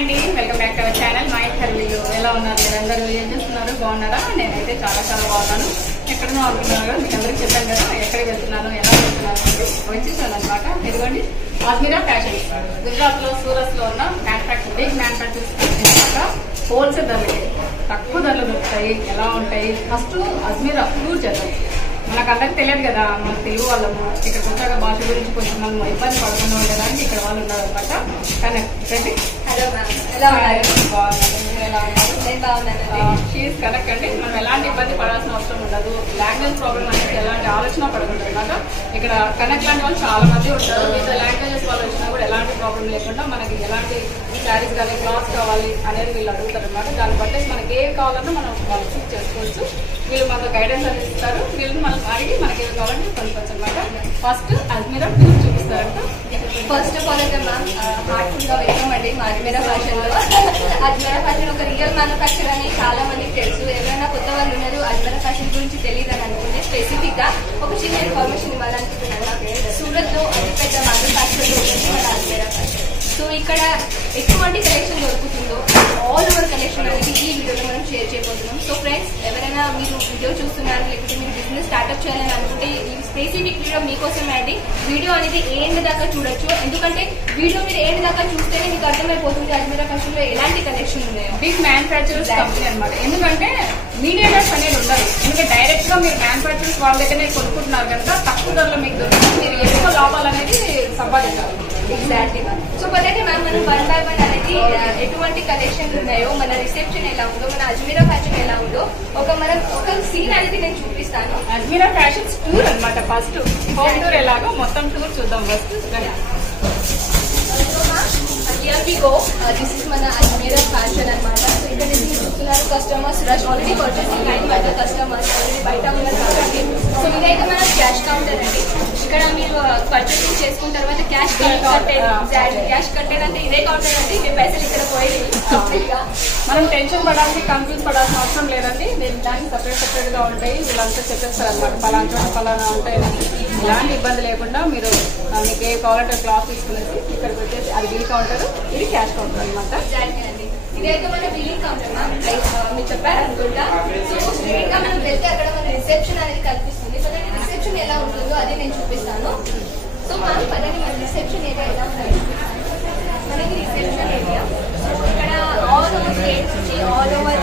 అండి, welcome back to our channel my హర్వీలు. ఎలా ఉన్నారు మీరందరూ? ఏం చేస్తున్నారు? బాగున్నారా? నేనైతే చాలా బాగున్నాను. ఎక్కడనో అనుకున్నాను, మీకు అందరికీ చెప్పాను కదా ఎక్కడికి వెళ్తున్నాను, ఎలా వెళ్తున్నాను వచ్చేసాను అనమాట. ఇదిగోండి అజ్మీరా ఫ్యాషన్స్, గుజరాత్ లో సూరత్ లో ఉన్న బిగ్ మ్యానుఫ్యాక్చరింగ్ అనమాట. హోల్సేల్ ధరలకి తక్కువ ధరలు దొరుకుతాయి. ఎలా ఉంటాయి? ఫస్ట్ అజ్మీరా టూర్ చేద్దాం. మనకు అందరికి తెలియదు కదా, మన తెలుగు వాళ్ళము ఇక్కడికి వచ్చాక భాష గురించి కొంచెం మనం ఇబ్బంది పడకుండా ఉండడానికి ఇక్కడ వాళ్ళు ఉన్నారు అనమాట. కానీ హలో మ్యామ్, ఎలా ఉన్నారు? షీఈస్ కరెక్ట్ అండి. మనం ఎలాంటి ఇబ్బంది పడాల్సిన అవసరం ఉండదు. లాంగ్వేజ్ ప్రాబ్లం అనేది ఎలాంటి ఆలోచన పడకూడదు అనమాట. ఇక్కడ కనెక్ట్ లాంటి వాళ్ళు చాలా మంది ఉంటారు. వివిధ లాంగ్వేజెస్ వాళ్ళు వచ్చినా కూడా ఎలాంటి ప్రాబ్లం లేకుండా మనకి ఎలాంటి శారీస్ కానీ క్లాత్స్ కావాలి అనేది వీళ్ళు అడుగుతారు అనమాట. దాన్ని బట్టి మనకి ఏవి కావాలన్నా మనం వాళ్ళు చూస్ చేసుకోవచ్చు. వీళ్ళు మనకు గైడెన్స్ అనేది ఇస్తారు. వీళ్ళు మనం అడిగి మనకి ఏవి కావాలంటే కొనుక్కోవచ్చు అనమాట. ఫస్ట్ అజ్మీరా టూర్ చూపిస్తారంట. ఫస్ట్ ఆఫ్ ఆల్ అయితే మ్యామ్ హార్ట్ఫుల్ గా వెల్కమ్ అండి మా అజ్మీరా ఫ్యాషన్ లో. అజ్మీరా ఫ్యాషన్ ఒక రియల్ మ్యానుఫ్యాక్చర్ అని చాలా మందికి తెలుసు. ఎవరైనా కొత్త వాళ్ళు ఉన్నారు అజ్మీరా ఫ్యాషన్ గురించి తెలియదు అని అనుకుంటే స్పెసిఫిక్ గా ఒక చిన్న ఇన్ఫర్మేషన్ ఇవ్వాలనుకుంటున్నాను. సూరత్ లో అతిపెద్ద మ్యానుఫ్యాక్చర్ వచ్చేసి మన అజ్మీరా ఫ్యాషన్. సో ఇక్కడ ఎటువంటి కలెక్షన్ దొరుకుతుందో ఆల్ ఓవర్ కలెక్షన్ అనేది ఈ వీడియోలో మనం షేర్ చేయబోతున్నాం. సో ఫ్రెండ్స్, ఎవరైనా మీరు వీడియో చూస్తున్నారు లేకపోతే మీరు బిజినెస్ స్టార్ట్అప్ చేయాలని అనుకుంటే ఈ స్పెసిఫిక్ వీడియో మీకోసమే అండి. వీడియో అనేది ఏంటి దాకా చూడొచ్చు, ఎందుకంటే వీడియో మీరు ఏంటి దాకా చూస్తేనే మీకు అర్థమైపోతుంది అజ్మీరా ఫ్యాషన్ లో ఎలాంటి కలెక్షన్ ఉన్నాయో. బిగ్ మ్యానుఫ్యాక్చరర్స్ కంపెనీ అనమాట. ఎందుకంటే మీడియేటర్స్ అనేది ఉండదు. ఎందుకంటే డైరెక్ట్ గా మీరు మ్యానుఫ్యాక్చరర్స్ వాళ్ళ దగ్గరనే కొనుక్కుంటున్నారు కనుక తక్కువ ధరలో మీకు దొరుకుతుంది. మీరు ఎక్కువ లాభాలు అనేది సంపాదించాలి. Exactly ma'am. సో పదండి మ్యామ్, మనం 1 by 1 అనేది ఎటువంటి కలెక్షన్ ఉన్నాయో, మన రిసెప్షన్ ఎలా ఉందో, మన అజ్మీరా ఫ్యాషన్ ఎలా ఉందో ఒక సీన్ అనేది నేను చూపిస్తాను. అజ్మీరా ఫ్యాషన్స్ టూర్ అనమాట. ఫస్ట్ హోమ్ టూర్ ఎలాగో మొత్తం టూర్ చూద్దాం. First Here we go. This is మన అజ్మీరా ఫ్యాషన్ అనమాట. సో ఇక్కడ నుంచి చూస్తున్నారు customers rush already purchasing line బయట కస్టమర్స్ ఆల్రెడీ బయట ఉన్నారు కాబట్టి. సో ఇదైతే మన క్యాష్ కౌంటర్ అండి. ఇక్కడ మీరు పర్చేసింగ్ చేసుకున్న తర్వాత క్యాష్ కట్టెడ్ అంటే ఇదే కౌంటర్ అండి. మీ పైసలు ఇక్కడ పోయి మనం టెన్షన్ పడాలి, కన్ఫ్యూజ్ పడాల్సిన అవసరం లేదండి. దానికి సపరేట్ గా ఉంటాయి. వీళ్ళంతా చెప్పేస్తారు అనమాట. పలానా ఉంటాయి. ఎలాంటి ఇబ్బంది లేకుండా మీరు మీకు ఏ కావాలంటే క్లాత్ తీసుకునేసి ఇక్కడికి వచ్చేసి అది బిల్ కౌంటర్, ఇది క్యాష్ కౌంటర్ అనమాట. అండి. ఇదైతే మన బిల్లింగ్ కౌంటర్ మ్యామ్. మీరు చెప్పారు అనుకుంటా. సో స్ట్రైట్ గా మనం వెళ్తే అక్కడ మన రిసెప్షన్ అనేది కనిపిస్తుంది. పదండి రిసెప్షన్ ఎలా ఉంటుందో అది నేను చూపిస్తాను. సో మ్యామ్ పదండి మన రిసెప్షన్ ఏరియా ఎలా ఉంటుందో చూపిస్తాను. మనకి రిసెప్షన్ ఏరియా. సో ఇక్కడ ఆల్ ఓవర్ స్టేట్ నుంచి ఆల్ ఓవర్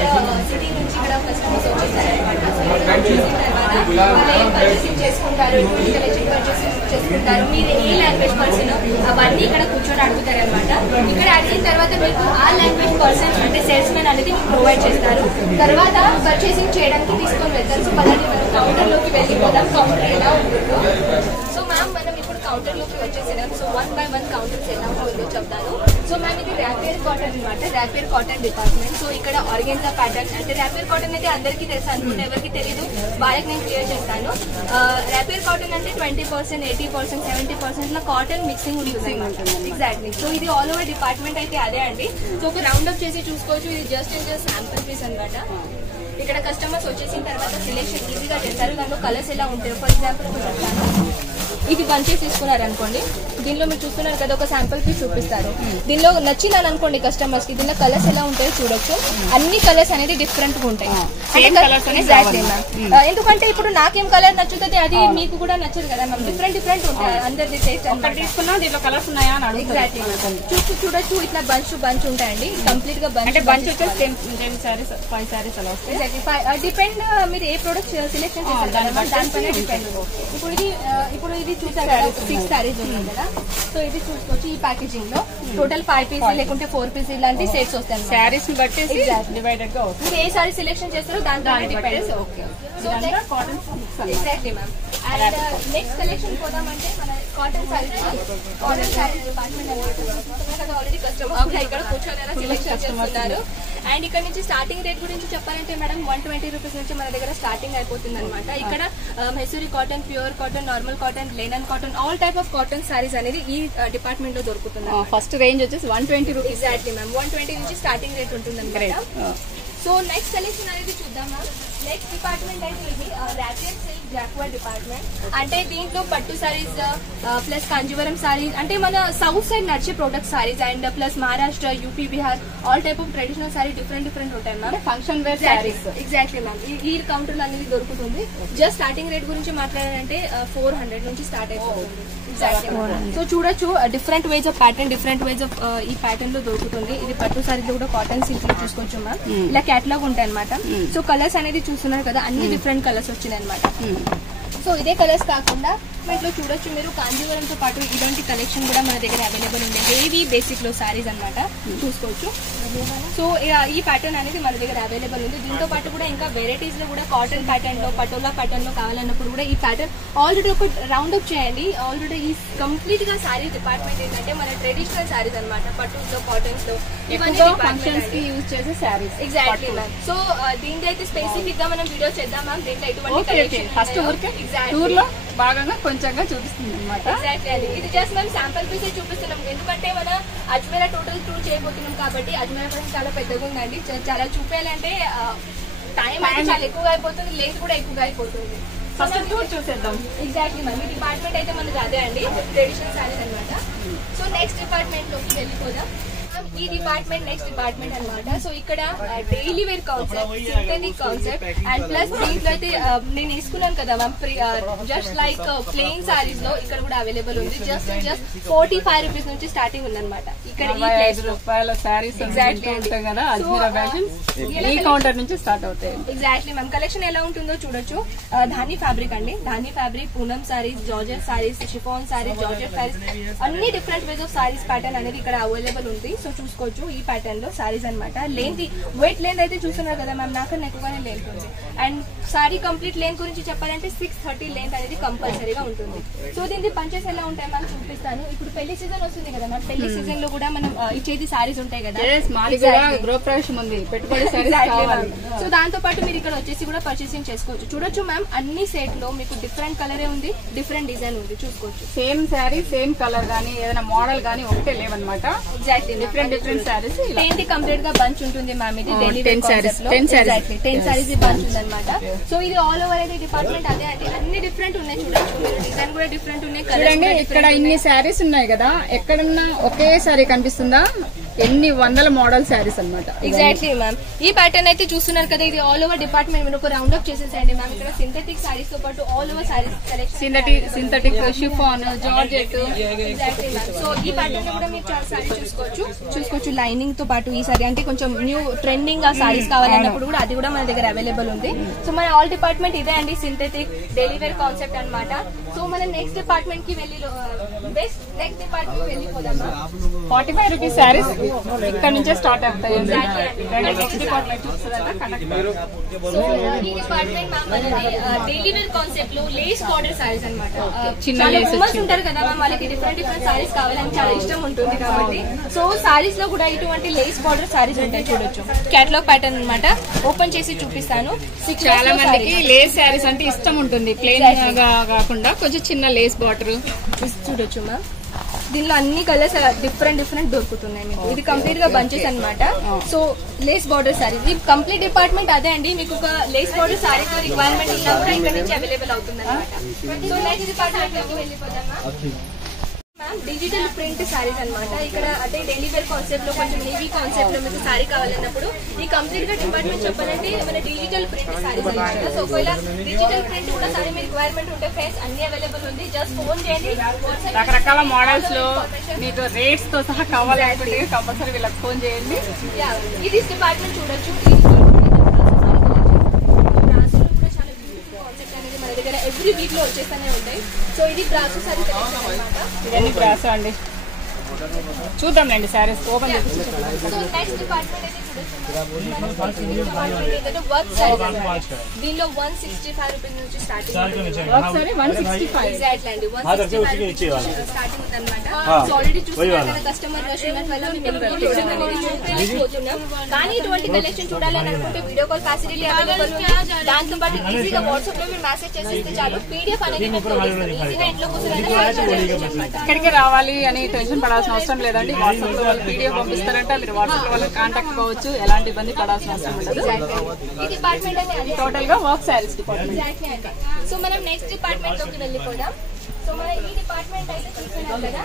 సిటీ నుంచి ఇక్కడ కస్టమర్స్ వచ్చేసారనమాట. సో ఇక్కడ వచ్చేసిన తర్వాత వాళ్ళు ఏం పర్చేసింగ్ చేసుకుంటారు, ఎటువంటి కలెక్షన్ పర్చేసింగ్ చేసుకుంటారు, మీరు ఏ లాంగ్వేజ్ పర్సన్ అవన్నీ ఇక్కడ కూర్చొని అడుగుతారు అనమాట. ఇక్కడ అడిగిన తర్వాత మీకు ఆ లాంగ్వేజ్ పర్సన్ అంటే సేల్స్ మెన్ అనేది ప్రొవైడ్ చేస్తారు. తర్వాత పర్చేసింగ్ చేయడానికి తీసుకొని వెళ్తారు. సో పదండి మనం కౌంటర్ లోకి వెళ్ళిపోదాం. కౌంటర్ ఎలా ఉంటుందో. సో మ్యామ్ మనం ఇప్పుడు కౌంటర్ లోకి వచ్చేసినాం. సో 1 by 1 కౌంటర్స్ ఎలా ఉంటుందో చెప్తాను. సో మ్యామ్ ఇది ర్యాపియర్ కాటన్ అనమాట. Rapier cotton department. సో ఇక్కడ ఆర్గెన్జా ప్యాటర్న్ అంటే ర్యాపియర్ కాటన్ అయితే అందరికీ తెలుసు అనుకుంటే ఎవరికి తెలియదు వాళ్ళకి నేను క్లియర్ చేస్తాను. ర్యాపియర్ కాటన్ అంటే 20%, 80%, 70% లో కాటన్ మిక్సింగ్ ఉంటుంది. ఎగ్జాక్ట్లీ. సో ఇది ఆల్ ఓవర్ డిపార్ట్మెంట్ అయితే అదే అండి. సో ఒక రౌండ్ అప్ చేసి చూసుకోవచ్చు. ఇది జస్ట్ శాంపుల్ పీస్ అనమాట. ఇక్కడ కస్టమర్స్ వచ్చేసిన తర్వాత సెలెక్షన్ ఈజీగా చేస్తారు. దాంట్లో కలర్స్ ఎలా ఉంటాయి ఫర్ ఎగ్జాంపుల్ ఇది బంచెస్ తీసుకున్నారు అనుకోండి. దీనిలో మీరు చూస్తున్నారు కదా ఒక శాంపుల్ పీస్ చూపిస్తారు. దీనిలో నచ్చిందని అనుకోండి కస్టమర్స్ కి. దీనిలో కలర్స్ ఎలా ఉంటాయో చూడొచ్చు. అన్ని కలర్స్ అనేది డిఫరెంట్ గా ఉంటాయి. ఎందుకంటే ఇప్పుడు నాకేం కలర్ నచ్చుతుంది అది మీకు కూడా నచ్చదు కదా మ్యామ్. డిఫరెంట్ ఉంటాయి అందరిది టేస్ట్. తీసుకున్నా దీంట్లో కలర్స్ ఉన్నాయా అని ఎగ్జాక్ట్లీ చూడొచ్చు. ఇట్లా బంచ్ ఉంటాయండి. కంప్లీట్ గా బంచ్ వచ్చేసి 5 సారీస్ అలా వస్తాయి. డిపెండ్ మీరు ఏ ప్రొడక్ట్ సెలెక్షన్ చేస్తారు దానిపైన డిపెండ్. ఇప్పుడు ఇది చూసారు కదా 6 సారీస్ ఉన్నాయి కదా. సో ఇది చూసుకోవచ్చు. ఈ ప్యాకేజింగ్ లో టోటల్ 5 పీస్ లేకుంటే 4 పీస్ ఇలాంటి సెట్స్ వస్తాయి. శారీస్ ని బట్టి డివైడెడ్ గా మీరు ఏ సారీ సెలెక్షన్ చేస్తారో దానిపైన depend. So exactly ma'am. And next collection పోదామంటే మన కాటన్ సారీస్ డిపార్ట్మెంట్ అనమాట. ఆల్రెడీ కస్టమర్ ఇక్కడ కూర్చొని సెలెక్షన్ చేస్తున్నారు. అండ్ ఇక్కడ నుంచి స్టార్టింగ్ రేట్ గురించి చెప్పాలంటే మేడం 120 రూపీస్ నుంచి మన దగ్గర స్టార్టింగ్ అయిపోతుంది అనమాట. ఇక్కడ Mysore cotton, pure cotton, normal cotton, Lennon cotton, all type of cotton saris అనేది ఈ డిపార్ట్మెంట్ లో దొరుకుతుంది. ఫస్ట్ రేంజ్ వచ్చేసి 120 రూపీస్. Exactly ma'am. 120 నుంచి స్టార్టింగ్ రేట్ ఉంటుంది అనమాట. సో నెక్స్ట్ కలెక్షన్ అనేది చూద్దాం మ్యామ్. నెక్స్ట్ డిపార్ట్మెంట్ అయితే ఇది రాకెట్ సిల్క్ జాక్వార్ డిపార్ట్మెంట్. అంటే దీంట్లో పట్టు సారీస్ ప్లస్ కాంజీవరం సారీస్, అంటే మన సౌత్ సైడ్ నడిచే product saris and plus Maharashtra, UP, Bihar all type of traditional sari different ఉంటాయి ma'am. Function wear saris exactly ma'am. ఈ కౌంటర్ అనేది దొరుకుతుంది. జస్ట్ స్టార్టింగ్ రేట్ గురించి మాట్లాడాలంటే 400 నుంచి స్టార్ట్ అయిపోతుంది. సో చూడొచ్చు different ways of pattern, different ways of ఈ ప్యాటర్న్ లో దొరుకుతుంది. ఇది పట్టు సారీలో కూడా కాటన్ సిల్క్ లో చూసుకోవచ్చు మ్యామ్. ఇలా క్యాటలాగ్ ఉంటాయి అనమాట. సో కలర్స్ అనేది చూస్తున్నారు కదా, అన్ని డిఫరెంట్ కలర్స్ వచ్చినాయి అనమాట. సో ఇదే కలర్స్ కాకుండా ఇంట్లో చూడొచ్చు మీరు కాంజీవరంతో పాటు ఇలాంటి కలెక్షన్ కూడా మన దగ్గర అవైలబుల్ ఉంది. హెవీ బేసిక్ లో సారీస్ అనమాట చూసుకోవచ్చు. సో ఈ ప్యాటర్న్ అనేది మన దగ్గర అవైలబుల్ ఉంది. దీంతో పాటు కూడా ఇంకా వెరైటీస్ లో కూడా కాటన్ ప్యాటర్న్ లో, పటోలా ప్యాటర్న్ లో కావాలన్నప్పుడు కూడా ఈ ప్యాటర్న్ ఆల్రెడీ ఒక రౌండ్ అప్ చేయండి. ఆల్రెడీ ఈ కంప్లీట్ గా సారీ డిపార్ట్మెంట్ ఏంటంటే మన ట్రెడిషనల్ సారీస్ అనమాట. పట్టుస్ లో, కాటన్స్ లో, ఇవన్నీ ఫంక్షన్స్ కి యూజ్ చేసే సారీస్. Exactly ma'am. సో దీంట్లో అయితే స్పెసిఫిక్ గా మనం వీడియో చేద్దాం మ్యామ్. దీంట్లో ఎటువంటి ఫస్ట్ ఊరికే టూర్ లో బాగా కొంచెంగా చూపిస్తుంది అనమాట. ఎగ్జాక్ట్లీ అండి. ఇది జస్ట్ మేము శాంపుల్ పీసే చూపిస్తున్నాం. ఎందుకంటే మన అజ్మీరా టోటల్ టూర్ చేయబోతున్నాం కాబట్టి అజ్మీరా కూడా చాలా పెద్దగా ఉందండి. చాలా చూపేయాలంటే టైం అయితే చాలా ఎక్కువగా అయిపోతుంది, లేట్ కూడా ఎక్కువగా అయిపోతుంది. ఫస్ట్ టూర్ చూసేద్దాం. Exactly ma'am. ఈ డిపార్ట్మెంట్ అయితే మనకి అదే అండి, ట్రెడిషనల్ సారీస్ అనమాట. సో నెక్స్ట్ డిపార్ట్మెంట్ లోకి వెళ్ళిపోదాం. ఈ డిపార్ట్మెంట్ నెక్స్ట్ డిపార్ట్మెంట్ అనమాట. సో ఇక్కడ daily wear concept, synthetic concept and plus దీంట్లో అయితే నేను తీసుకున్నాను కదా ma'am, just like plain saris లో ఇక్కడ కూడా అవైలబుల్ ఉంది. జస్ట్ 45 రూపీస్ నుంచి స్టార్టింగ్ ఉందన్నమాట. ఇక్కడ ఈ ప్లేస్ లో సారీస్ ఉంటాయి కదా, అజ్మీరా ఫ్యాషన్స్ ఈ కౌంటర్ నుంచి స్టార్ట్ అవుతాయి. Exactly ma'am. కలెక్షన్ ఎలా ఉంటుందో చూడొచ్చు. ధానీ ఫ్యాబ్రిక్ అండి, Dhani fabric, Poonam saris, georgette saris, chiffon saris, georgette saris, అన్ని different ways of saris pattern అనేది ఇక్కడ అవైలబుల్ ఉంది. సో చూసుకోవచ్చు ఈ ప్యాటర్న్ లో సారీస్ అనమాట. లెంత్, వెయిట్ లెంత్ అయితే చూస్తున్నారు కదా మ్యామ్, నాకన్నా ఎక్కువగానే లెంత్ ఉంది. అండ్ సారీ కంప్లీట్ లెంత్ గురించి చెప్పాలంటే 630 లెంత్ అనేది కంపల్సరీగా ఉంటుంది. సో దీనికి పంచెస్ ఎలా ఉంటాయి మ్యామ్ చూపిస్తాను. ఇప్పుడు పెళ్లి సీజన్ వస్తుంది కదా మ్యామ్, పెళ్లి సీజన్ లో కూడా మనం ఇచ్చేది సారీస్ ఉంటాయి కదా. గృహప్రవేశం ఉంది, పెట్టుబడి సో దాంతో పాటు మీరు ఇక్కడ వచ్చేసి కూడా పర్చేసింగ్ చేసుకోవచ్చు. చూడొచ్చు మ్యామ్, అన్ని సెట్ లో మీకు డిఫరెంట్ కలరే ఉంది, డిఫరెంట్ డిజైన్ ఉంది చూసుకోవచ్చు. సేమ్ శారీ సేమ్ కలర్ గానీ ఏదైనా మోడల్ గానీ ఒకటే లేవన్నమాట. Exactly different saris. 10 కంప్లీట్ గా బంచ్ ఉంటుంది మ్యామ్. ఇది డైలీ 10 సారీస్ బంచ్ ఉంది అనమాట. సో ఇది ఆల్ ఓవర్ అయితే డిపార్ట్మెంట్ అదే అంటే అన్ని డిఫరెంట్ ఉన్నాయి చూడొచ్చు. మీరు డిజైన్ కూడా డిఫరెంట్ ఉన్నాయి. చూడండి ఇక్కడ ఇన్ని శారీస్ ఉన్నాయి కదా, ఎక్కడన్నా ఒకే సారీ కనిపిస్తుందా? ఎన్ని వందల మోడల్ శారీస్ అనమాట. Exactly ma'am. ఈ ప్యాటర్న్ అయితే చూస్తున్నారు కదా, ఇది ఆల్ ఓవర్ డిపార్ట్మెంట్. మీరు ఒక రౌండ్ అప్ చేసేసండి మ్యామ్. ఇక్కడ సింథెటిక్ సారీస్ తో పాటు all over saris collection, synthetic, chiffon, georgette. Exactly ma'am. So ఈ ప్యాటర్న్ లో కూడా మీరు చాలా సారీ చూసుకోవచ్చు. లైనింగ్ తో పాటు ఈ సారీ అంటే కొంచెం న్యూ ట్రెండింగ్ గా సారీస్ కావాలన్నప్పుడు కూడా అది కూడా మన దగ్గర అవైలబుల్ ఉంది. సో మన ఆల్ డిపార్ట్మెంట్ ఇదే అండి, సింథెటిక్ డైలీ వేర్ కాన్సెప్ట్ అనమాట. సో మనం నెక్స్ట్ డిపార్ట్మెంట్ కి నెక్స్ట్ డిపార్ట్మెంట్ కి వెళ్ళిపోదాం. 45 రూపీస్ శారీస్ ఇక్కడ నుంచే స్టార్ట్ అవుతాయి. సో ఈ డిపార్ట్మెంట్ మ్యామ్ మనది డైలీ వేర్ కాన్సెప్ట్ లో లేస్ బార్డర్ సారీస్ అనమాట. చిన్న ఉమెన్స్ ఉంటారు కదా మ్యామ్, వాళ్ళకి డిఫరెంట్ సారీస్ కావాలని చాలా ఇష్టం ఉంటుంది కాబట్టి సో సారీస్ లో కూడా ఇటువంటి లేస్ బార్డర్ సారీస్ ఉంటాయి చూడొచ్చు. కేటలాగ్ ప్యాటర్న్ అనమాట. ఓపెన్ చేసి చూపిస్తాను. చాలా మందికి లేస్ శారీస్ అంటే ఇష్టం ఉంటుంది, ప్లెయిన్ గా కాకుండా కొంచెం చిన్న లేస్ బార్డర్ చూడొచ్చు మ్యామ్. దీనిలో అన్ని కలర్స్ డిఫరెంట్ దొరుకుతున్నాయి మీకు. ఇది కంప్లీట్ గా బంచెస్ అనమాట. సో లేస్ బార్డర్ సారీ, ఈ కంప్లీట్ డిపార్ట్మెంట్ అదే అండి. మీకు ఒక లేస్ బార్డర్ సారీ రిక్వైర్మెంట్ ఉన్నా కూడా ఇక్కడ నుంచి అవైలబుల్ అవుతుంది అనమాట. సో నెక్స్ట్ డిపార్ట్మెంట్ లోకి వెళ్ళిపోతాం. మ్యామ్ డిజిటల్ ప్రింట్ సారీస్ అనమాట. ఇక్కడ అదే డైలీ వేర్ కాన్సెప్ట్ లో కొంచెం హెవీ కాన్సెప్ట్ లో మీకు సారీ కావాలన్నప్పుడు ఈ కంప్లీట్ గా డిపార్ట్మెంట్ చెప్పాలంటే మన డిజిటల్ ప్రింట్ సారీస్ అనమాట. సో ఒకవేళ డిజిటల్ ప్రింట్ కూడా సారీ మీ రిక్వైర్మెంట్ ఉంటే ఫ్రెండ్స్ అన్ని అవైలబుల్ ఉంది. జస్ట్ ఫోన్ చేయండి. రకరకాల మోడల్స్ లో మీకు రేట్స్ తో సహా కావాలంటే కంపల్సరీ వీళ్ళకి ఫోన్ చేయండి. ఇది డిపార్ట్మెంట్ చూడొచ్చు. మన దగ్గర ఎవ్రీ వీక్ లో వచ్చేస్తూనే ఉంటాయి. సో ఇది బ్రాసో సారీ కలెక్షన్ అన్నమాట. ఇవన్నీ బ్రాసో అండి. చూద్దాంలేండి సారీస్ ఓపెన్ చేసి. సో నెక్స్ట్ డిపార్ట్మెంట్ అయితే వర్క్ సారీస్. దీనిలో 165 రూపీస్ నుంచి స్టార్టింగ్. వర్క్ సారీ 165 ఎగ్జాక్ట్లీ అండి. 165 స్టార్టింగ్ ఉందన్నమాట. సో ఆల్రెడీ చూస్తున్నారు కదా కస్టమర్ రష్ ఉన్నట్టు వల్ల మేము కలెక్షన్ అనేది చూపించలేకపోతున్నాం. కానీ ఇటువంటి కలెక్షన్ చూడాలని అనుకుంటే వీడియో కాల్ ఫెసిలిటీ అవైలబుల్ ఉంది. దాంతో పాటు ఈజీగా వాట్సాప్ లో మీరు మెసేజ్ చేసేస్తే చాలు, పీడిఎఫ్ అనేది ఈజీగా ఇంట్లో కూర్చొని ఇక్కడికి రావాలి అని టెన్షన్ పడాలి పడాల్సిన అవసరం లేదండి. వాట్సాప్ లో వాళ్ళు పీడిఎఫ్ పంపిస్తారంటే మీరు వాట్సాప్ లో వాళ్ళకి కాంటాక్ట్ కావచ్చు. ఎలాంటి ఇబ్బంది పడాల్సిన అవసరం ఉండదు. ఈ డిపార్ట్మెంట్ అనేది టోటల్ గా వర్క్ శారీస్ డిపార్ట్మెంట్. సో మనం నెక్స్ట్ డిపార్ట్మెంట్ లోకి వెళ్ళిపోదాం. సో మన ఈ డిపార్ట్మెంట్ అయితే చూస్తున్నాం కదా,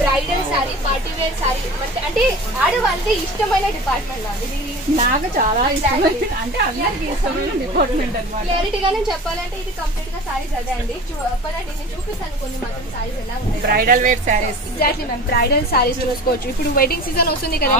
bridal sari, party wear sari, అంటే ఆడవాళ్ళకి ఇష్టమైన డిపార్ట్మెంట్ అది. నాకు చాలా ఇష్టమైన, అంటే అందరికి ఇష్టమైన డిపార్ట్మెంట్ అనమాట. క్లారిటీగానే చెప్పాలంటే ఇది కంప్లీట్ గా సారీస్ అదే అండి. పదండి నేను చూపిస్తాను కొన్ని మాత్రం సారీస్ ఎలా ఉంటాయి. Bridal wear saris. Exactly ma'am, bridal saris చూసుకోవచ్చు. ఇప్పుడు వెడ్డింగ్ సీజన్ వస్తుంది కదా,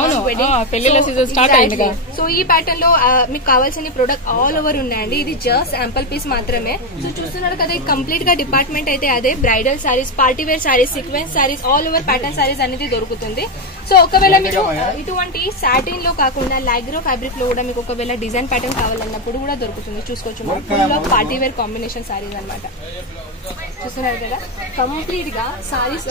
పెళ్లిళ్ళ సీజన్ స్టార్ట్ అయింది కదా. సో ఈ ప్యాటర్న్ లో మీకు కావాల్సిన ప్రొడక్ట్ ఆల్ ఓవర్ ఉన్నాయండి. ఇది జస్ట్ శాంపుల్ పీస్ మాత్రమే. సో చూస్తున్నారు కదా, కంప్లీట్ గా డిపార్ట్మెంట్ అయితే అదే. Bridal saris, party wear saris, sequence saris, all over pattern saris అనేది దొరుకుతుంది. సో ఒకవేళ మీరు ఇటువంటి సాటిన్ లో కాకుండా లాగ్రో ఫ్యాబ్రిక్ లో కూడా మీకు ఒకవేళ డిజైన్ ప్యాటర్న్ కావాలన్నప్పుడు కూడా దొరుకుతుంది. చూసుకోవచ్చు, full of party wear combination saris అనమాట. చూస్తున్నారు కదా, కంప్లీట్ గా సారీస్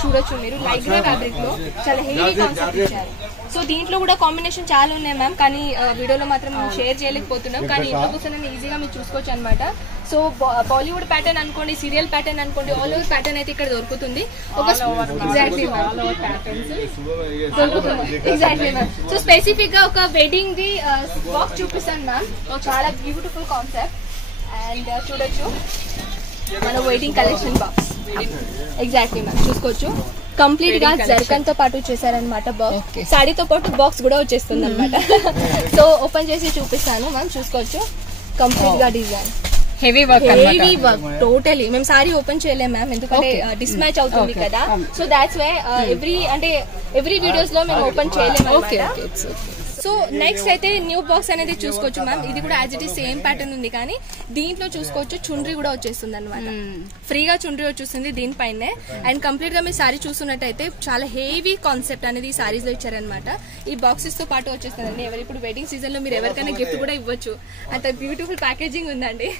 చూడొచ్చు మీరు. లాగ్రో ఫ్యాబ్రిక్ లో చాలా హెవీ కాన్సెప్ట్ ఇచ్చారు. సో దీంట్లో కూడా కాంబినేషన్ చాలా ఉన్నాయి మ్యామ్, కానీ వీడియోలో మాత్రం షేర్ చేయలేకపోతున్నాం. కానీ ఇంట్లో కూర్చొని ఈజీగా మీరు చూసుకోవచ్చు అనమాట. సో బాలీవుడ్ ప్యాటర్న్ అనుకోండి, సీరియల్ ప్యాటర్న్ అనుకోండి, ఆల్ ఓవర్ ప్యాటర్న్ అయితే ఇక్కడ దొరుకుతుంది. Exactly ma'am. సో స్పెసిఫిక్ గా ఒక వెడ్డింగ్ ది బాక్స్ చూపిస్తాను మ్యామ్. చాలా బ్యూటిఫుల్ కాన్సెప్ట్. అండ్ చూడొచ్చు మన wedding collection box. Exactly ma'am, చూసుకోవచ్చు. కంప్లీట్ గా జర్కన్ తో పాటు చేశారనమాట బాక్స్. సాడీతో పాటు బాక్స్ కూడా వచ్చేస్తుంది అనమాట. సో ఓపెన్ చేసి చూపిస్తాను మ్యామ్, చూసుకోవచ్చు. కంప్లీట్ గా డిజైన్ హెవీ వర్క్ టోటలీ. మేము సారీ ఓపెన్ చేయలేము మ్యామ్, ఎందుకంటే డిస్మ్యాచ్ అవుతుంది కదా. So that's why every videos లో మేము ఓపెన్ చేయలేము. సో నెక్స్ట్ అయితే న్యూ బాక్స్ అనేది చూసుకోవచ్చు మ్యామ్. ఇది కూడా as it is same pattern ఉంది, కానీ దీంట్లో చూసుకోవచ్చు చుండ్రీ కూడా వచ్చేస్తుంది అనమాట. ఫ్రీగా చుండ్రీ వచ్చేస్తుంది దీనిపైనే. అండ్ కంప్లీట్ గా మీరు సారీ చూస్తున్నట్టయితే చాలా హెవీ కాన్సెప్ట్ అనేది ఈ సారీస్ లో ఇచ్చారనమాట. ఈ బాక్సెస్ తో పాటు వచ్చేస్తుందండి. ఇప్పుడు వెడ్డింగ్ సీజన్ లో మీరు ఎవరికైనా గిఫ్ట్ కూడా ఇవ్వచ్చు, అంత బ్యూటిఫుల్ ప్యాకేజింగ్ ఉందండి.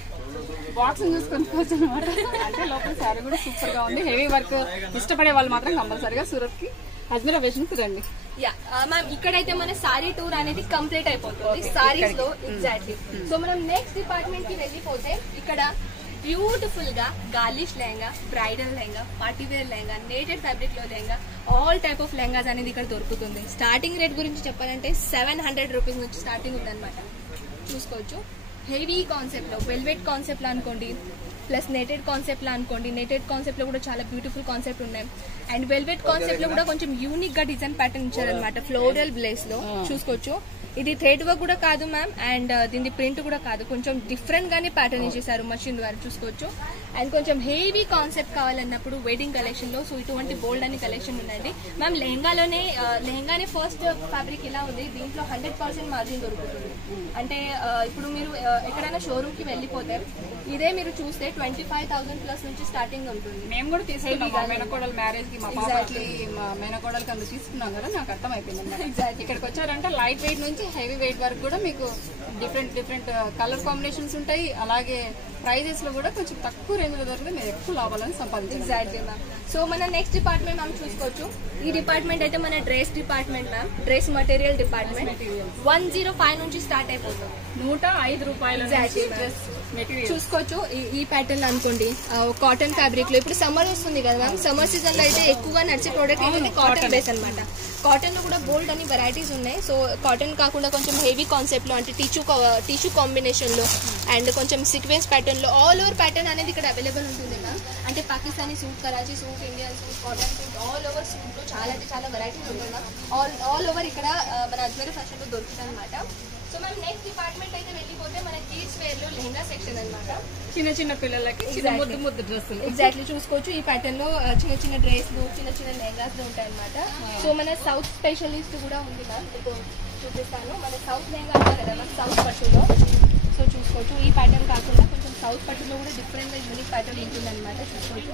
బాక్స్ చూసుకొని అనమాట. అంటే లోపల సారీ కూడా సూపర్ గా ఉంది. హెవీ వర్క్ ఇష్టపడే వాళ్ళు మాత్రం కంపల్సరీగా సూరత్ కి అజ్మీరాబాద్ కి రండి. యా మ్యామ్, ఇక్కడైతే మన సారీ టూర్ అనేది కంప్లీట్ అయిపోతుంది సారీస్ లో. ఎగ్జాక్ట్లీ. సో మనం నెక్స్ట్ డిపార్ట్మెంట్ కి వెళ్ళిపోతే ఇక్కడ బ్యూటిఫుల్ గా girlish lehenga, bridal lehenga, party wear lehenga, netted fabric లో lehenga, all type of lehengas అనేది ఇక్కడ దొరుకుతుంది. స్టార్టింగ్ రేట్ గురించి చెప్పాలంటే 700 రూపీస్ నుంచి స్టార్టింగ్ ఉందన్నమాట. చూసుకోవచ్చు. హెవీ కాన్సెప్ట్ లో, వెల్వెట్ కాన్సెప్ట్ లో అనుకోండి, ప్లస్ నెటెడ్ కాన్సెప్ట్ లో అనుకోండి. నెటెడ్ కాన్సెప్ట్ లో కూడా చాలా బ్యూటిఫుల్ కాన్సెప్ట్ ఉన్నాయి. అండ్ వెల్వెట్ కాన్సెప్ట్ లో కూడా కొంచెం యూనిక్ గా డిజైన్ ప్యాటర్న్ ఇచ్చారనమాట. ఫ్లోరల్ బ్లేస్ లో చూసుకోవచ్చు. ఇది థ్రెడ్ వర్క్ కూడా కాదు మ్యామ్, అండ్ దీని ప్రింట్ కూడా కాదు, కొంచెం డిఫరెంట్ గానే ప్యాటర్న్ ఇచ్చేసారు మషిన్ ద్వారా. చూసుకోవచ్చు. అండ్ కొంచెం హెవీ కాన్సెప్ట్ కావాలన్నప్పుడు వెడ్డింగ్ కలెక్షన్ లో సో ఇటువంటి బోల్డ్ అని కలెక్షన్ ఉందండి మ్యామ్. లెహంగానే ఫస్ట్ ఫ్యాబ్రిక్ ఇలా ఉంది. దీంట్లో 100% మార్జిన్ దొరుకుతుంది. అంటే ఇప్పుడు మీరు ఎక్కడైనా షోరూమ్ కి వెళ్ళిపోతే ఇదే మీరు చూస్తే 25,000 ప్లస్ నుంచి స్టార్టింగ్ ఉంటుంది. మేము కూడా తీసుకున్నాం మేనకోడల మ్యారేజ్ కి, మా పాపకి మా మేనకోడలకి అందుకు తీసుకున్నాం కదా, నాకు అర్థం అయిపోయింది. ఇక్కడికి వచ్చారంటే లైట్ వెయిట్ నుంచి హెవీ వెయిట్ వరకు కూడా మీకు డిఫరెంట్ కలర్ కాంబినేషన్స్ ఉంటాయి. అలాగే ప్రైజెస్ లో కూడా కొంచెం తక్కువ రేంజ్ లో దొరికితే మీరు ఎక్కువ లాభాలను సంపాదించారు. Exactly ma'am. సో మన నెక్స్ట్ డిపార్ట్మెంట్ మ్యామ్ చూసుకోవచ్చు. ఈ డిపార్ట్మెంట్ అయితే మన dress department ma'am. Dress material department 105 నుంచి స్టార్ట్ అయిపోతుంది. 105 రూపాయలు చూసుకోవచ్చు. ఈ ప్యాటర్న్ అనుకోండి, కాటన్ ఫ్యాబ్రిక్ లో. ఇప్పుడు సమ్మర్ వస్తుంది కదా మ్యామ్, సమ్మర్ సీజన్ లో అయితే ఎక్కువగా నడిచే ప్రోడక్ట్ ఏంటంటే కాటన్ బేస్ అనమాట. కాటన్ లో కూడా బోల్డ్ అని వెరైటీస్ ఉన్నాయి. సో కాటన్ కాకుండా కొంచెం హెవీ కాన్సెప్ట్ లో, అంటే టిష్యూ కాంబినేషన్ లో అండ్ కొంచెం సీక్వెన్స్ ప్యాటర్న్ లో ఆల్ ఓవర్ ప్యాటర్న్ అనేది ఇక్కడ అవైలబుల్ ఉంటుంది మ్యామ్. అంటే Pakistani suit, Karachi suit, Indian suit, cotton suit, all over suit లో చాలా అంటే చాలా వెరైటీస్ ఉంటాయి మ్యామ్. ఆల్ ఓవర్ ఇక్కడ మన అజ్మీర్ ఫ్యాషన్ లో దొరుకుతుంది అనమాట. సో మనం నెక్స్ట్ డిపార్ట్మెంట్ అయితే వెళ్ళిపోతే మన కిడ్స్ వేర్ లో లెహంగా సెక్షన్ అనమాట. చిన్న పిల్లలకి ముద్దు డ్రెస్సులు. ఎగ్జాక్ట్లీ చూసుకోవచ్చు. ఈ ప్యాటర్న్ లో చిన్న డ్రెస్లు, చిన్న లెహంగాస్ ఉంటాయి అనమాట. సో మన సౌత్ స్పెషలిస్ట్ కూడా ఉంది మ్యామ్. ఇప్పుడు చూపిస్తాను. మన సౌత్ లెహంగా అంటారు కదా మ్యామ్, సౌత్ పట్టులో. సో చూసుకోవచ్చు. ఈ ప్యాటర్న్ కాకుండా కొంచెం సౌత్ పట్టులో కూడా డిఫరెంట్ గా యూనిక్ ప్యాటర్న్ ఉంటుంది అనమాట. చూసుకోవచ్చు.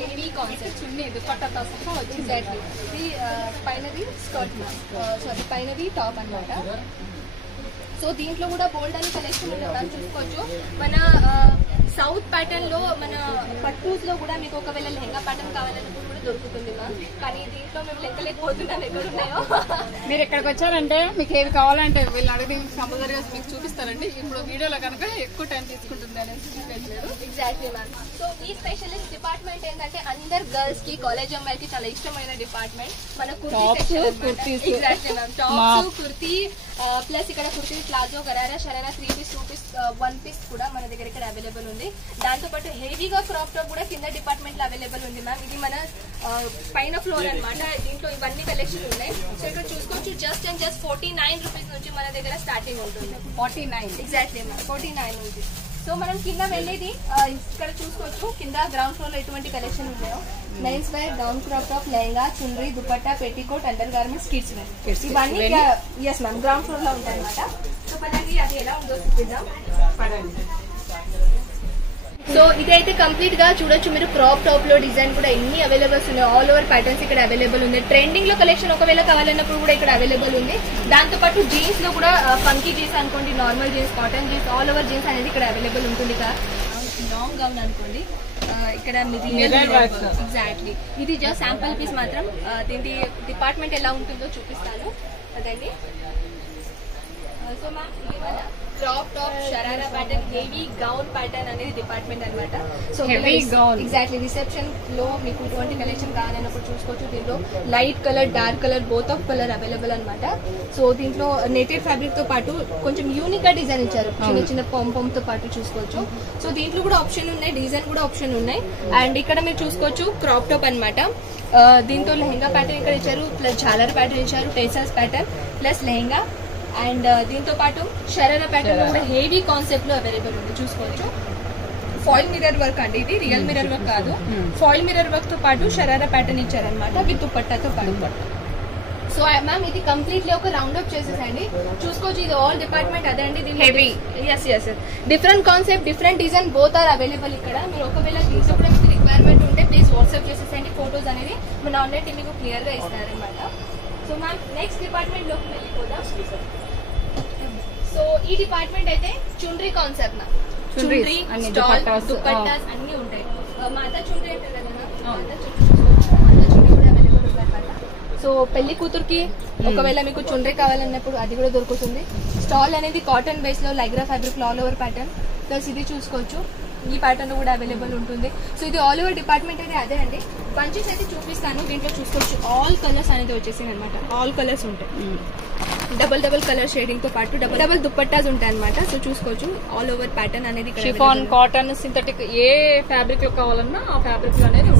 హెవీ కాన్సెప్ట్ చున్నీ దుపట్టాతో సహా వచ్చింది. ఎగ్జాక్ట్లీ. ఇది పైనది స్కర్ట్ మ్యామ్, సారీ పైనది టాప్ అనమాట. సో దీంట్లో కూడా బోల్డ్ అని కలెక్షన్ ఉంటుంది. చూసుకోవచ్చు. మన సౌత్ ప్యాటర్న్ లో మన పట్టూస్ లో కూడా మీకు ఒకవేళ లెహంగా ప్యాటర్న్ కావాలన్నప్పుడు కూడా దొరుకుతుంది మ్యామ్. కానీ దీంట్లో మేము లెక్కలేకపోతున్నాం ఎక్కడ ఉన్నాయో. మీరు ఇక్కడికి వచ్చారంటే మీకు ఏవి కావాలంటే వీళ్ళు అడిగి కంపల్సరీగా మీకు చూపిస్తారండి. ఇప్పుడు వీడియోలో కనుక ఎక్కువ టైం తీసుకుంటుంది అనేసి చూపించలేదు. Exactly ma'am. సో ఈ స్పెషలిస్ట్ డిపార్ట్మెంట్ ఏంటంటే అందరు గర్ల్స్ కి, కాలేజ్ అమ్మాయిలకి చాలా ఇష్టమైన డిపార్ట్మెంట్ మన kurti. Exactly ma'am. Tops, kurti plus ఇక్కడ kurti, palazzo, gharara, sharara, 3 piece, 2 piece, 1 piece కూడా మన దగ్గర ఇక్కడ అవైలబుల్ ఉంది. దాంతో పాటు హెవీగా క్రాప్ టాప్ కూడా కింద డిపార్ట్మెంట్ లో అవైలబుల్ ఉంది మ్యామ్. ఇది మన పైన ఫ్లోర్ అనమాట. దీంట్లో ఇవన్నీ కలెక్షన్ ఉన్నాయి. సో ఇక్కడ చూసుకోవచ్చు జస్ట్ 49 రూపీస్ నుంచి మన దగ్గర స్టార్టింగ్ ఉంటుంది. 49 ఎగ్జాక్ట్లీ మ్యామ్. 49 నుంచి. సో మనం కింద వెళ్ళేది ఇక్కడ చూసుకోవచ్చు. కింద గ్రౌండ్ ఫ్లోర్ లో ఎటువంటి కలెక్షన్ ఉన్నాయో men's wear, down crop top, lehenga, chunri, dupatta, petticoat, under garments, kids wear ఇవన్నీ ఎస్ మ్యామ్ గ్రౌండ్ ఫ్లోర్ లో ఉంటాయి అనమాట. సో పదండి అది ఎలా ఉందో చూపిద్దాం. సో ఇదైతే కంప్లీట్ గా చూడొచ్చు మీరు. క్రాప్ టాప్ లో డిజైన్ కూడా ఎన్ని అవైలబుల్స్ ఉన్నాయి. ఆల్ ఓవర్ ప్యాటర్న్స్ ఇక్కడ అవైలబుల్ ఉంది. ట్రెండింగ్ లో కలెక్షన్ ఒకవేళ కావాలన్నప్పుడు కూడా ఇక్కడ అవైలబుల్ ఉంది. దాంతో పాటు జీన్స్ లో కూడా ఫంకీ జీన్స్ అనుకోండి, normal jeans, cotton jeans, all over jeans అనేది ఇక్కడ అవైలబుల్ ఉంటుంది. లాంగ్ గౌన్ అనుకోండి, ఇక్కడ ఎగ్జాక్ట్లీ ఇది జస్ట్ శాంపుల్ పీస్ మాత్రం. దీని డిపార్ట్మెంట్ ఎలా ఉంటుందో చూపిస్తాను అదండి. So ma'am crop top, sharara pattern, heavy gown pattern అనేది డిపార్ట్మెంట్ అనమాట. సో ఎగ్జాక్ట్లీ రిసెప్షన్ లో మీకు ఇటువంటి కలెక్షన్ కావాలన్నప్పుడు చూసుకోవచ్చు. దీంట్లో light colour, dark colour, both of colour available అనమాట. సో దీంట్లో నెటెడ్ ఫ్యాబ్రిక్ తో పాటు కొంచెం యూనిక్ గా డిజైన్ ఇచ్చారు. చిన్న చిన్న పంపం తో పాటు చూసుకోవచ్చు. సో దీంట్లో కూడా ఆప్షన్ ఉన్నాయి, డిజైన్ కూడా ఆప్షన్ ఉన్నాయి. అండ్ ఇక్కడ మీరు చూసుకోవచ్చు క్రాప్ టాప్ అనమాట. దీంతో లెహంగా ప్యాటర్న్ ఇక్కడ ఇచ్చారు, ప్లస్ జాలర్ ప్యాటర్న్ ఇచ్చారు, tassels pattern plus lehenga. And దీంతో పాటు షరారా ప్యాటర్న్ కూడా హెవీ కాన్సెప్ట్ లో అవైలబుల్ ఉంది. చూసుకోవచ్చు. ఫాయిల్ మిర్రర్ వర్క్ అండి, ఇది రియల్ మిర్రర్ వర్క్ కాదు. ఫాయిల్ మిర్రర్ వర్క్ తో పాటు షరారా ప్యాటర్న్ ఇచ్చారనమాట విత్ దుపట్టాతో పాటు. సో మ్యామ్ ఇది కంప్లీట్లీ ఒక రౌండ్ అప్ చేసేసండి. చూసుకోవచ్చు ఇది ఆల్ డిపార్ట్మెంట్ అదే అండి. Heavy as different concept, different design both are available ఇక్కడ. మీరు ఒకవేళ దీంట్లో కూడా మీకు రిక్వైర్మెంట్ ఉంటే ప్లీజ్ వాట్సాప్ చేసేసండి. ఫోటోస్ అనేది మన ఆన్లైన్ టీమ్ మీకు క్లియర్ గా ఇస్తారనమాట. సో మ్యామ్ నెక్స్ట్ డిపార్ట్మెంట్ లోకి వెళ్ళిపోదాం. సో ఈ డిపార్ట్మెంట్ అయితే chunri concept ma'am. Chunri, stall, dupattas అన్ని ఉంటాయి. మాతా చుండ్రీ అంటే కదా మాతా చుండ్రీ కూడా అవైలబుల్ ఉందన్నమాట. సో పెళ్లి కూతురుకి ఒకవేళ మీకు చుండ్రీ కావాలన్నప్పుడు అది కూడా దొరుకుతుంది. స్టాల్ అనేది కాటన్ బేస్ లో లైగ్రా ఫ్యాబ్రిక్ లో ఆల్ ఓవర్ ప్యాటర్న్ ప్లస్ ఇది చూసుకోవచ్చు. ఈ ప్యాటర్న్ కూడా అవైలబుల్ ఉంటుంది. సో ఇది ఆల్ ఓవర్ డిపార్ట్మెంట్ అయితే అదే అండి. బంచెస్ అయితే చూపిస్తాను. దీంట్లో చూసుకోవచ్చు ఆల్ కలర్స్ అనేది వచ్చేసింది అనమాట. ఆల్ కలర్స్ ఉంటాయి. డబల్ కలర్ షేడింగ్ తో పాటు డబల్ దుపట్టాస్ ఉంటాయి అనమాట. సో చూసుకోవచ్చు ఆల్ ఓవర్ ప్యాటర్న్ అనేది షిఫాన్, కాటన్, సింథటిక్ ఏ ఫ్యాబ్రిక్ లో కావాలన్నా ఆ ఫ్యాబ్రిక్ లో అనేది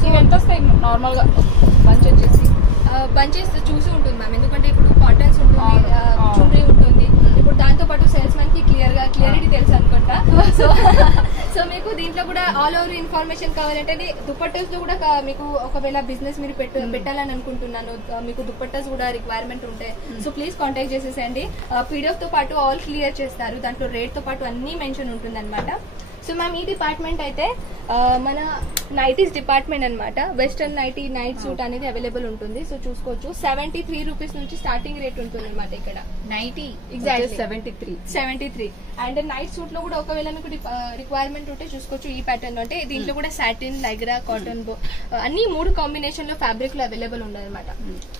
సో ఎంత వస్తాయి నార్మల్ గా బంచ్ వచ్చేసి? బంచెస్ చూసి ఉంటుంది మ్యామ్. ఎందుకంటే ఇప్పుడు కాటన్స్ ఉంటుంది, చుండ్రీ ఉంటుంది. ఇప్పుడు దాంతో పాటు సేల్స్ మ్యాన్ కి క్లియరిటీ తెలుసు అనుకుంటా. సో మీకు దీంట్లో కూడా ఆల్ ఓవర్ ఇన్ఫర్మేషన్ కావాలంటే దుపట్టాస్ లో కూడా మీకు ఒకవేళ బిజినెస్ మీరు పెట్టాలని అనుకుంటున్నాను, మీకు దుపట్టాస్ కూడా రిక్వైర్మెంట్ ఉంటే సో ప్లీజ్ కాంటాక్ట్ చేసేసండి. పీడిఎఫ్ తో పాటు ఆల్ క్లియర్ చేస్తారు. దాంట్లో రేట్ తో పాటు అన్ని మెన్షన్ ఉంటుంది అనమాట. సో మ్యామ్ ఈ డిపార్ట్మెంట్ అయితే మన నైటీస్ డిపార్ట్మెంట్ అనమాట. వెస్టర్న్ నైటీ, నైట్ సూట్ అనేది అవైలబుల్ ఉంటుంది. సో చూసుకోవచ్చు 73 రూపీస్ నుంచి స్టార్టింగ్ రేట్ ఉంటుంది అనమాట ఇక్కడ. Nighty exactly 73. And night suit లో కూడా ఒకవేళ మీకు రిక్వైర్మెంట్ ఉంటే చూసుకోవచ్చు. ఈ ప్యాటర్న్ అంటే దీంట్లో కూడా సాటిన్, లైగ్రా, కాటన్ అన్ని 3 కాంబినేషన్ లో ఫ్యాబ్రిక్ లో అవైలబుల్ ఉండదు అనమాట.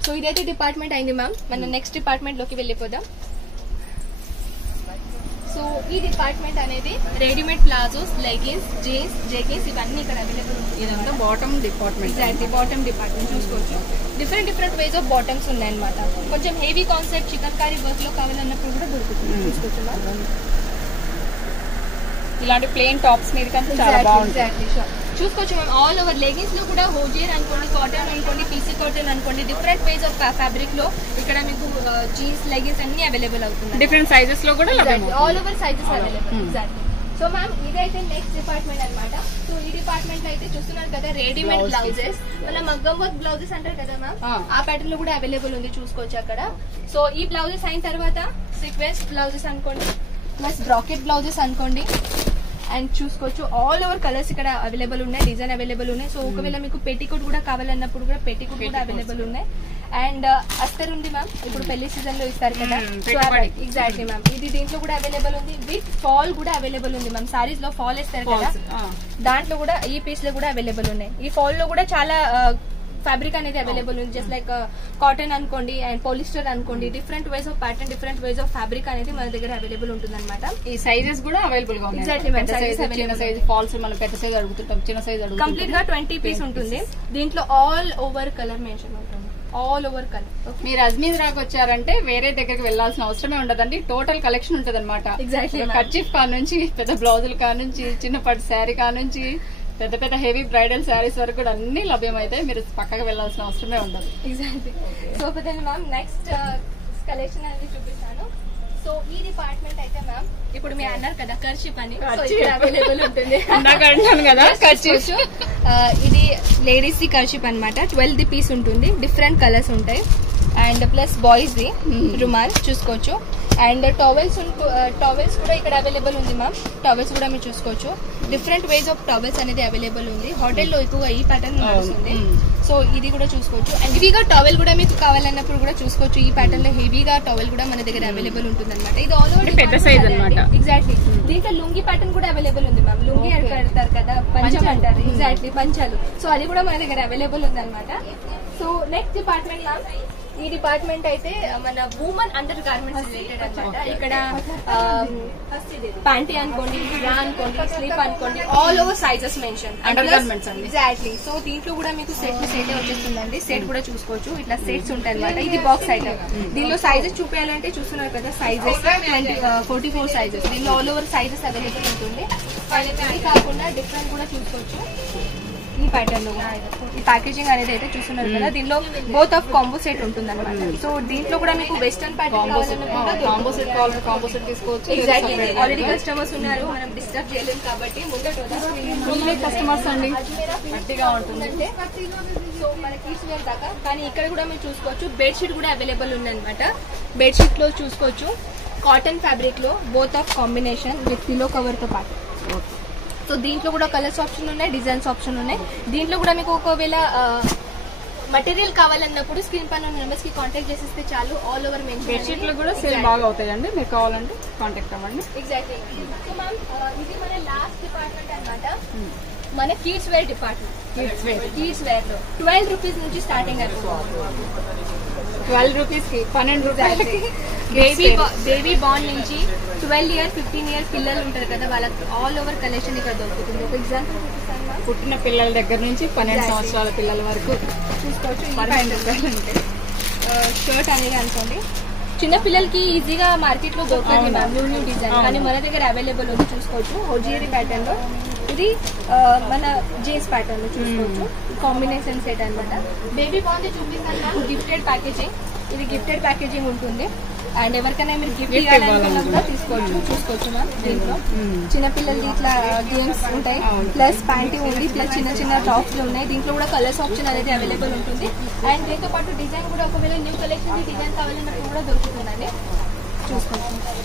సో ఇదైతే డిపార్ట్మెంట్ అయింది మ్యామ్. మన నెక్స్ట్ డిపార్ట్మెంట్ లోకి వెళ్ళిపోదాం. సో ఈ డిపార్ట్మెంట్ అనేది readymade palazzos, leggings, jeans, jeggings ఇవన్నీ ఇక్కడ అవైలబుల్ ఉంటుంది. ఇదంతా bottom department. Exactly bottom department చూసుకోవచ్చు. డిఫరెంట్ వేస్ ఆఫ్ బాటమ్స్ ఉన్నాయన్నమాట. కొంచెం heavy concept chicken curry work లో కావాలన్నప్పుడు కూడా దొరుకుతుంది. చూసుకోవచ్చు. ఇలాంటి ప్లెయిన్ టాప్స్ మీద కంటే చాలా బాగుంటుంది. చూసుకోవచ్చు మ్యామ్. ఆల్ ఓవర్ లెగిన్స్ లో కూడా హోజియర్ అనుకోండి, కాటన్ అనుకోండి, పీసీ కాటన్ అనుకోండి, డిఫరెంట్ వేస్ ఆఫ్ ఫ్యాబ్రిక్ లో ఇక్కడ మీకు జీన్స్, లెగిన్స్ అన్ని అవైలబుల్ అవుతుంది. డిఫరెంట్ సైజెస్ లో కూడా all over sizes available. Exactly. So ma'am ఇదైతే నెక్స్ట్ డిపార్ట్మెంట్ అనమాట. సో ఈ డిపార్ట్మెంట్ లో అయితే చూస్తున్నారు కదా రెడీమేడ్ బ్లౌజెస్, మన మగ్గం వర్క్ బ్లౌజెస్ అంటారు కదా మ్యామ్, ఆ ప్యాటర్న్ లో కూడా అవైలబుల్ ఉంది. చూసుకోవచ్చు అక్కడ. సో ఈ బ్లౌజెస్ అయిన తర్వాత సీక్వెన్స్ బ్లౌజెస్ అనుకోండి, ప్లస్ బ్రాకెట్ బ్లౌజెస్ అనుకోండి, అండ్ చూసుకోవచ్చు ఆల్ ఓవర్ కలర్స్ ఇక్కడ అవైలబుల్ ఉన్నాయి, డిజైన్ అవైలబుల్ ఉన్నాయి. సో ఒకవేళ మీకు పెట్టికోట్ కూడా కావాలన్నప్పుడు కూడా పెట్టికోట్ కూడా అవైలబుల్ ఉన్నాయి. అండ్ అస్తర్ ఉంది మ్యామ్, ఇప్పుడు పెళ్లి సీజన్ లో ఇస్తారు కదా. ఎగ్జాక్ట్లీ మ్యామ్, ఇది దీంట్లో కూడా అవైలబుల్ ఉంది. విత్ ఫాల్ కూడా అవైలబుల్ ఉంది మ్యామ్. సారీస్ లో ఫాల్ ఇస్తారు కదా, దాంట్లో కూడా ఈ పీస్ లో కూడా అవైలబుల్ ఉన్నాయి. ఈ ఫాల్ లో కూడా చాలా ఫ్యాబ్రిక్ అనేది అవైలబుల్ ఉంది. జస్ట్ లైక్ కాటన్ అనుకోండి అండ్ పాలిస్టర్ అనుకోండి, different ways of pattern, different ways of fabric అనేది మన దగ్గర అవైలబుల్ ఉంటుంది అనమాట. ఈ సైజెస్ కూడా అవైలబుల్ గా ఉన్నాయి. ఎగ్జాక్ట్లీ మ్యామ్, చిన్న సైజ్ ఫాల్స్ మనం పెద్ద సైజ్ అడుగుతుంటాం, చిన్న సైజ్ అడుగుతాం. కంప్లీట్ గా 20 పీస్ ఉంటుంది. దీంట్లో ఆల్ ఓవర్ కలర్ మెన్షన్ ఉంటుంది, ఆల్ ఓవర్ కలర్. మీరు అజ్మీర్ రాకు వచ్చారంటే వేరే దగ్గరికి వెళ్లాల్సిన అవసరమే ఉండదండి. టోటల్ కలెక్షన్ ఉంటది అనమాట. ఎగ్జాక్ట్లీ కర్చీఫ్ కా నుంచి పెద్ద బ్లౌజుల కా నుంచి చిన్నపాటి శారీ కా నుంచి పెద్ద పెద్ద హెవీ బ్రైడల్ శారీస్ వరకు కూడా అన్ని లభ్యమైతే మీరు పక్కకు వెళ్లాల్సిన అవసరమే ఉండదు. ఎగ్జాక్ట్లీ. సో పదండి మ్యామ్, నెక్స్ట్ కలెక్షన్ అనేది చూపిస్తాను. సో ఈ డిపార్ట్మెంట్ అయితే మ్యామ్ ఇప్పుడు మీరు అన్నారు కదా కర్చీఫ్ అని, అవైలబుల్ ఉంటుంది కదా కర్చీఫ్. ఇది లేడీస్ ది కర్చీఫ్ అనమాట. 12 పీస్ ఉంటుంది, డిఫరెంట్ కలర్స్ ఉంటాయి. అండ్ ప్లస్ బాయ్స్ ది రుమాల్ చూసుకోవచ్చు. అండ్ టవల్స్ కూడా ఇక్కడ అవైలబుల్ ఉంది మ్యామ్. టవల్స్ కూడా మీరు చూసుకోవచ్చు. డిఫరెంట్ వేస్ ఆఫ్ టవల్స్ అనేది అవైలబుల్ ఉంది. హోటల్లో ఎక్కువగా ఈ ప్యాటర్న్ నడుస్తుంది. సో ఇది కూడా చూసుకోవచ్చు. అండ్ హెవీగా టవల్ కూడా మీకు కావాలన్నప్పుడు కూడా చూసుకోవచ్చు. ఈ ప్యాటర్న్ లో హెవీగా టవల్ కూడా మన దగ్గర అవైలబుల్ ఉంటుంది అనమాట. ఇది ఆల్ ఓవర్ పెద్ద సైజ్ అనమాట. ఎగ్జాక్ట్లీ. దీంట్లో లుంగి ప్యాటర్న్ కూడా అవైలబుల్ ఉంది మ్యామ్. లుంగి కడతారు కదా, పంచం అంటారు. ఎగ్జాక్ట్లీ, పంచాలు. సో అది కూడా మన దగ్గర అవైలబుల్ ఉంది అనమాట. సో నెక్స్ట్ డిపార్ట్మెంట్ మ్యామ్, ఈ డిపార్ట్మెంట్ అయితే మన ఉమెన్ అండర్ గార్మెంట్స్ రిలేటెడ్ అనమాట. ఇక్కడ ప్యాంటీ అనుకోండి, బ్రా అనుకోండి, స్లీప్ అనుకోండి, all over sizes mention. Under garments అండి. ఎగ్జాక్ట్లీ. సో దీంట్లో కూడా మీకు సెట్ వచ్చేస్తుందండి. సెట్ కూడా చూసుకోవచ్చు. ఇట్లా సెట్స్ ఉంటాయి అనమాట. ఇది బాక్స్ ఐటమ్. దీనిలో సైజెస్ చూపించాలంటే చూస్తున్నారు కదా, సైజెస్ 44 సైజెస్. దీనిలో ఆల్ ఓవర్ సైజెస్ అవైలబుల్ ఉంటుంది. ఇది కాకుండా డిఫరెంట్ కూడా చూసుకోవచ్చు. ఈ ప్యాటర్న్ లో ఈ ప్యాకేజింగ్ అనేది అయితే చూస్తున్నారు కదా, దీనిలో బోత్ ఆఫ్ కాంబో సెట్ ఉంటుంది అనమాట. సో దీంట్లో కూడా మీకు వెస్టర్న్ ప్యాటర్న్ కాంబో సెట్ కావాలి, కాంబో సెట్ తీసుకోవచ్చు. ఎగ్జాక్ట్లీ. ఆల్రెడీ కస్టమర్స్ ఉన్నారు, మనం డిస్టర్బ్ చేయలేము కాబట్టి ముందు కస్టమర్స్ అండి గట్టిగా ఉంటుంది. సో మన కిడ్స్ వేర్ దాకా. కానీ ఇక్కడ కూడా మీరు చూసుకోవచ్చు, బెడ్షీట్ కూడా అవైలబుల్ ఉంది అనమాట. బెడ్షీట్ లో చూసుకోవచ్చు కాటన్ ఫ్యాబ్రిక్ లో both of combination with pillow cover తో పాటు. సో దీంట్లో కూడా కలర్స్ ఆప్షన్ ఉన్నాయి, డిజైన్స్ ఆప్షన్ ఉన్నాయి. దీంట్లో కూడా మీకు ఒకవేళ మటీరియల్ కావాలన్నప్పుడు స్క్రీన్ పైన నెంబర్స్ కి కాంటాక్ట్ చేసేస్తే చాలు. All over mention. బెడ్షీట్లు కూడా సేల్ బాగా అవుతాయండి, మీకు కావాలంటే కాంటాక్ట్ అవ్వండి. ఎగ్జాక్ట్లీ. సో మ్యామ్, ఇది మన లాస్ట్ డిపార్ట్మెంట్ అనమాట, మన kids wear department. Kids wear లో 12 రూపీస్ నుంచి స్టార్టింగ్ అయిపోతుంది. 12 రూపీస్ కి 12 రూపాయలకి బేబీ బాండ్ నుంచి 12 ఇయర్స్ 15 ఇయర్స్ పిల్లలు ఉంటారు కదా, వాళ్ళకి ఆల్ ఓవర్ కలెక్షన్ ఇక్కడ దొరుకుతుంది. ఒక ఎగ్జాంపుల్ చూపిస్తాను మ్యామ్. పుట్టిన పిల్లల దగ్గర నుంచి 12 సంవత్సరాల పిల్లల వరకు చూసుకోవచ్చు. షర్ట్ అనేది అనుకోండి, చిన్న పిల్లలకి ఈజీగా మార్కెట్ లో దొరుకుతుంది మ్యామ్, న్యూ డిజైన్. కానీ మన దగ్గర అవైలబుల్ ఉంది. చూసుకోవచ్చు హోజీరీ ప్యాటర్న్ లో. ఇది మన జీన్స్ ప్యాటర్న్ లో చూసుకోవచ్చు. కాంబినేషన్ సెట్ అనమాట. బేబీ బాగుంది చూపిస్తాను మ్యామ్. గిఫ్టెడ్ ప్యాకేజింగ్, ఇది గిఫ్టెడ్ ప్యాకేజింగ్ ఉంటుంది. అండ్ ఎవరికైనా మీరు గిఫ్ట్ ఇవ్వాలనుకున్నా తీసుకోవచ్చు. చూసుకోవచ్చు మ్యామ్. దీంట్లో చిన్నపిల్లలకి ఇట్లా గేమ్స్ ఉంటాయి, ప్లస్ ప్యాంటీ ఉంది, ప్లస్ చిన్న చిన్న టాప్స్ ఉన్నాయి. దీంట్లో కూడా కలర్స్ ఆప్షన్ అనేది అవైలబుల్ ఉంటుంది. అండ్ దీంతో పాటు డిజైన్ కూడా ఒకవేళ న్యూ కలెక్షన్ డిజైన్ కావాలన్నప్పుడు కూడా దొరుకుతుందండి. చూసుకోవచ్చు.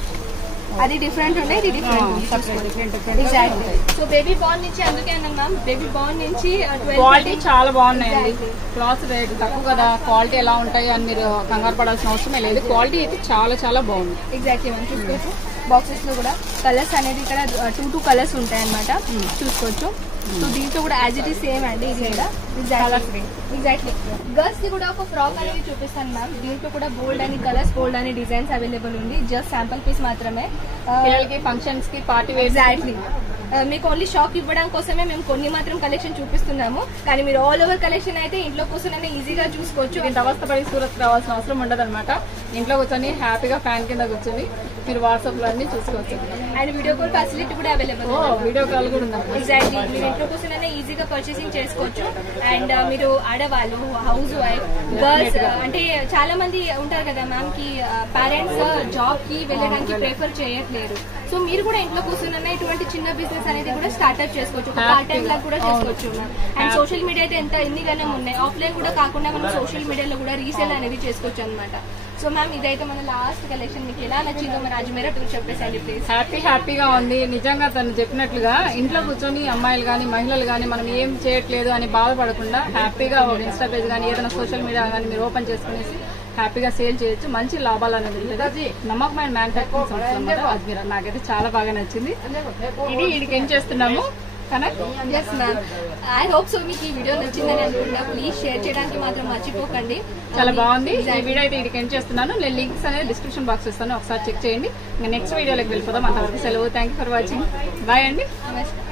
అది డిఫరెంట్ ఉండే, ఇది డిఫరెంట్. ఎగ్జాక్ట్లీ. సో బేబీ బాన్ నుంచి అందుకే అన్నాం మ్యామ్, బేబీ బాన్ నుంచి క్వాలిటీ చాలా బాగున్నాయండి. క్లాత్ రేట్ తక్కువ కదా, క్వాలిటీ ఎలా ఉంటాయి అని మీరు కంగారు పడాల్సిన అవసరమే లేదు. క్వాలిటీ అయితే చాలా చాలా బాగుంది. Exactly ma'am. చూసుకోవచ్చు. బాక్సెస్ లో కూడా కలర్స్ అనేది ఇక్కడ 2 కలర్స్ ఉంటాయి అనమాట. చూసుకోవచ్చు. సో దీంట్లో కూడా యాజ్ ఇట్ ఈస్ సేమ్ అండి. ఇది కూడా ఎగ్జాక్ట్లీ. గర్ల్స్ కి కూడా ఒక ఫ్రాక్ అనేది చూపిస్తాను మ్యామ్. దీంట్లో కూడా బోల్డ్ అని కలర్స్, బోల్డ్ అని డిజైన్స్ అవైలబుల్ ఉంది. జస్ట్ శాంపుల్ పీస్ మాత్రమే. పిల్లలకి ఫంక్షన్స్ కి పార్టీ వేర్. ఎగ్జాక్ట్లీ. మీకు ఓన్లీ షాక్ ఇవ్వడం కోసమే మేము కొన్ని మాత్రం కలెక్షన్ చూపిస్తున్నాము. కానీ మీరు ఆల్ ఓవర్ కలెక్షన్ అయితే ఇంట్లో కూర్చొని ఈజీగా చూసుకోవచ్చు. ఇంత అవస్థపడి సూరత్ రావాల్సిన అవసరం ఉండదు అనమాట. ఇంట్లో కూర్చొని హ్యాపీగా ఫ్యాన్ కింద కూర్చొని మీరు వాట్సాప్ లో అన్ని చూసుకోవచ్చు. అండ్ వీడియో కాల్ ఫెసిలిటీ కూడా అవైలబుల్. వీడియో కాల్ కూడా ఉంది. ఎగ్జాక్ట్లీ. మీరు ఇంట్లో కూర్చొని ఈజీగా పర్చేసింగ్ చేసుకోవచ్చు. అండ్ మీరు ఆడవాళ్ళు, హౌస్ వైఫ్, గర్ల్స్, అంటే చాలా మంది ఉంటారు కదా మ్యామ్ కి పేరెంట్స్ జాబ్ కి వెళ్ళడానికి ప్రిఫర్ చేయట్లేదు. సో మీరు కూడా ఇంట్లో కూర్చొని ఇటువంటి చిన్న బిజినెస్ అనేది కూడా స్టార్ట్అప్ చేసుకోవచ్చు. పార్ట్ టైం లా కూడా చేసుకోవచ్చు. అండ్ సోషల్ మీడియా అయితే ఎన్నిగానే ఉన్నాయి. ఆఫ్లైన్ కూడా కాకుండా మనం సోషల్ మీడియాలో కూడా రీసేల్ అనేది చేసుకోవచ్చు అనమాట. సో మ్యామ్ ఇదైతే మన లాస్ట్ కలెక్షన్, మీకు ఎలా నచ్చిందో మన అజ్మీరా టూర్ చెప్పేసండి ప్లీజ్. హ్యాపీగా ఉంది. నిజంగా తను చెప్పినట్లుగా ఇంట్లో కూర్చొని అమ్మాయిలు కానీ మహిళలు కానీ మనం ఏం చేయట్లేదు అని బాధపడకుండా హ్యాపీగా ఒక ఇన్స్టా పేజ్ కానీ ఏదైనా సోషల్ మీడియా కానీ మీరు ఓపెన్ చేసుకునేసి హ్యాపీగా సేల్ చేయొచ్చు. మంచి లాభాలు అనేది ఉంటుంది. నమ్మకమైన మ్యానుఫ్యాక్చరింగ్ సంస్థ అన్నమాట అజ్మీరా. నాకైతే చాలా బాగా నచ్చింది. ఇది వీడికి ఏం చేస్తున్నాము yes ma'am. I hope so మీకు ఈ వీడియో నచ్చిందని అనుకుంటా. ప్లీజ్ షేర్ చేయడానికి మాత్రం మర్చిపోకండి. చాలా బాగుంది. ఈ వీడియో అయితే వీడికి ఏం చేస్తున్నాను. నేను లింక్స్ అనేది డిస్క్రిప్షన్ బాక్స్ ఇస్తాను, ఒకసారి చెక్ చేయండి. ఇంకా నెక్స్ట్ వీడియోలోకి వెళ్ళిపోదాం. అంతవరకు సెలవు. Thank you for watching. Bye అండి. నమస్కారం.